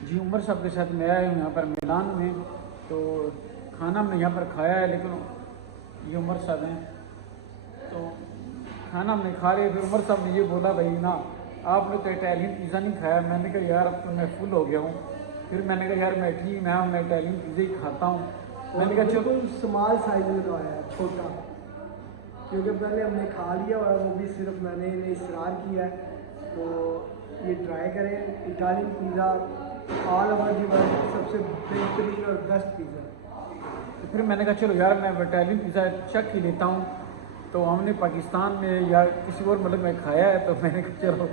जी उमर साहब के साथ मैं आया हूँ यहाँ पर मिलान में। तो खाना हमने यहाँ पर खाया है, लेकिन ये उमर साहब हैं तो खाना हमने खा लिया। फिर उमर साहब ने ये बोला भाई ना आपने तो इटालियन पिज़्ज़ा नहीं खाया। मैंने कहा यार अब तो मैं फुल हो गया हूँ। फिर मैंने कहा यार मैं ठीक मैं इटालियन पिज़्ज़ा ही खाता हूँ। मैंने कहा चलो बिल्कुल स्मॉल साइज में तो आया है, छोटा, क्योंकि पहले हमने खा लिया और वो भी सिर्फ मैंने इन्हें इसरार किया है। तो ये ट्राई करें, Italian pizza all over the world सबसे बेहतरीन और बेस्ट पिज़्ज़ा। तो फिर मैंने कहा चलो यार मैं इटालियन पिज़्ज़ा चख ही लेता हूँ। तो हमने पाकिस्तान में या किसी और मुल्क में खाया है, तो मैंने कहा चलो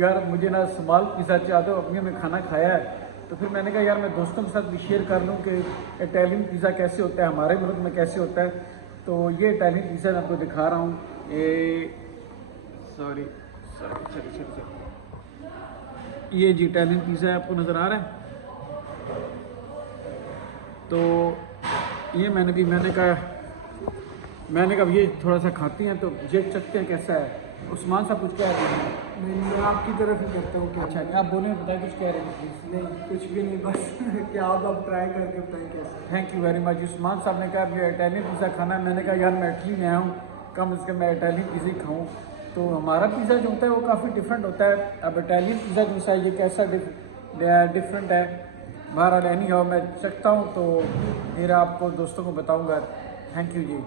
यार मुझे ना स्मॉल पिज़्ज़ा चाहते हो, अपने में खाना खाया है। तो फिर मैंने कहा यार मैं दोस्तों के साथ भी शेयर कर लूँ कि इटालियन पिज़्ज़ा कैसे होता है, हमारे मुल्क में कैसे होता है। तो ये इटालियन पिज़्ज़ा मैं आपको दिखा रहा हूँ। ये सॉरी ये जी इटालियन पिज़्ज़ा आपको नज़र आ रहा है। तो ये मैंने कहा ये थोड़ा सा खाते हैं तो ये चखते हैं कैसा है। उस्मान साहब कुछ कह रहे हैं? मैं आपकी तरफ ही करता हूँ। क्या अच्छा आप बोले बताएं कुछ कह रहे हैं प्लीज़। नहीं, कुछ भी नहीं, बस क्या आप अब ट्राई करके बताएं कैसा। Thank you very much. Usman साहब ने कहा ये इटालियन पिज़्ज़ा खाना है। मैंने कहा यार मैं इटली में आया हूँ, कम से कम मैं इटालियन पिज़्ज़ा ही खाऊँ। तो हमारा पिज़्ज़ा जो होता है वो काफ़ी डिफरेंट होता है। अब इटालियन पिज़्ज़ा जो सा ये कैसा डिफरेंट है। बहरहाल एनी हाउ मैं चखता हूँ तो फिर आपको दोस्तों को बताऊँगा। Thank you ji.